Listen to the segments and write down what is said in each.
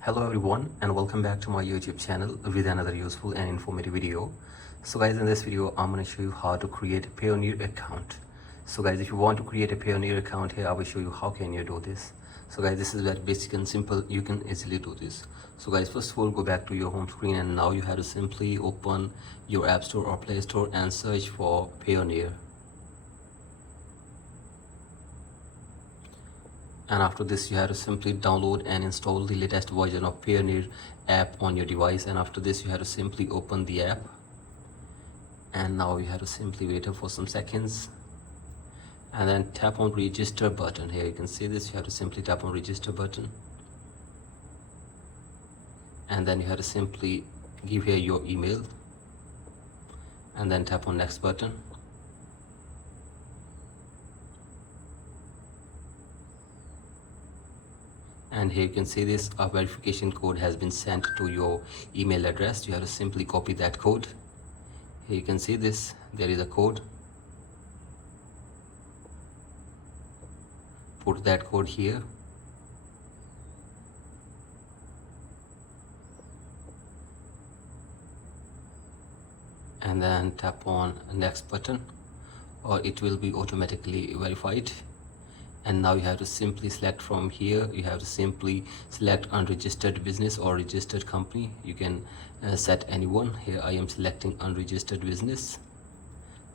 Hello everyone and welcome back to my YouTube channel with another useful and informative video. So guys, in this video I'm going to show you how to create a Payoneer account. So guys, if you want to create a Payoneer account, here I will show you how can you do this. So guys, this is very basic and simple. You can easily do this. So guys, first of all, go back to your home screen and now you have to simply open your App Store or Play Store and search for Payoneer. And after this you have to simply download and install the latest version of Payoneer app on your device. And after this you have to simply open the app, and now you have to simply wait for some seconds and then tap on register button. Here you can see this, you have to simply tap on register button, and then you have to simply give here your email and then tap on next button. And here you can see this, a verification code has been sent to your email address. You have to simply copy that code. Here you can see this, there is a code. Put that code here. And then tap on next button, or it will be automatically verified. And now you have to simply select from here, you have to simply select unregistered business or registered company. You can set anyone. Here I am selecting unregistered business.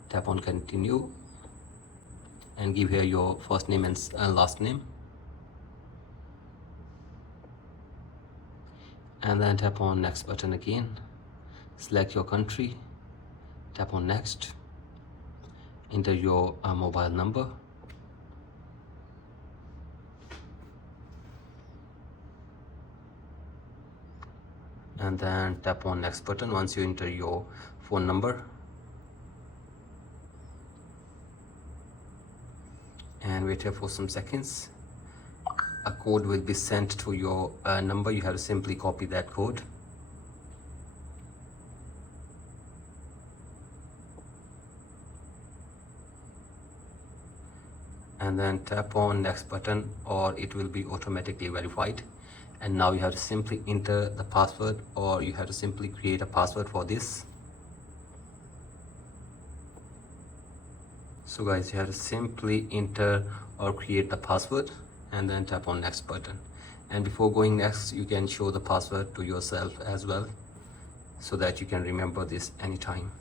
Tap on continue and give here your first name and last name, and then tap on next button again. Select your country, tap on next, enter your mobile number, and then tap on next button once you enter your phone number, and wait here for some seconds. A code will be sent to your number. You have to simply copy that code, and then tap on next button, or it will be automatically verified. And now you have to simply enter the password, or you have to simply create a password for this. So guys, you have to simply enter or create the password and then tap on next button. And before going next, you can show the password to yourself as well, so that you can remember this anytime.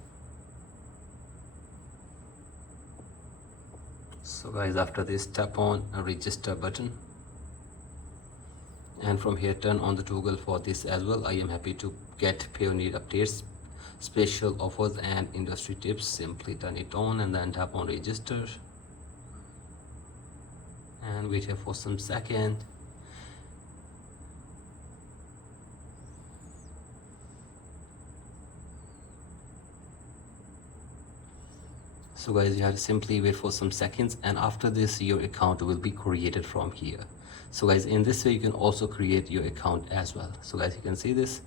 So guys, after this, tap on a register button, and from here turn on the toggle for this as well. I am happy to get Payoneer updates, special offers and industry tips. Simply turn it on and then tap on register and wait here for some second. So guys, you have to simply wait for some seconds, and after this your account will be created from here. So guys, in this way you can also create your account as well. So guys, you can see this,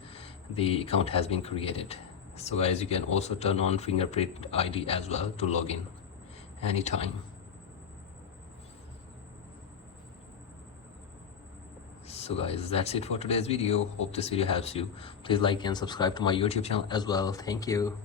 the account has been created. So guys, you can also turn on fingerprint ID as well to log in anytime. So guys, that's it for today's video. Hope this video helps you. Please like and subscribe to my YouTube channel as well. Thank you.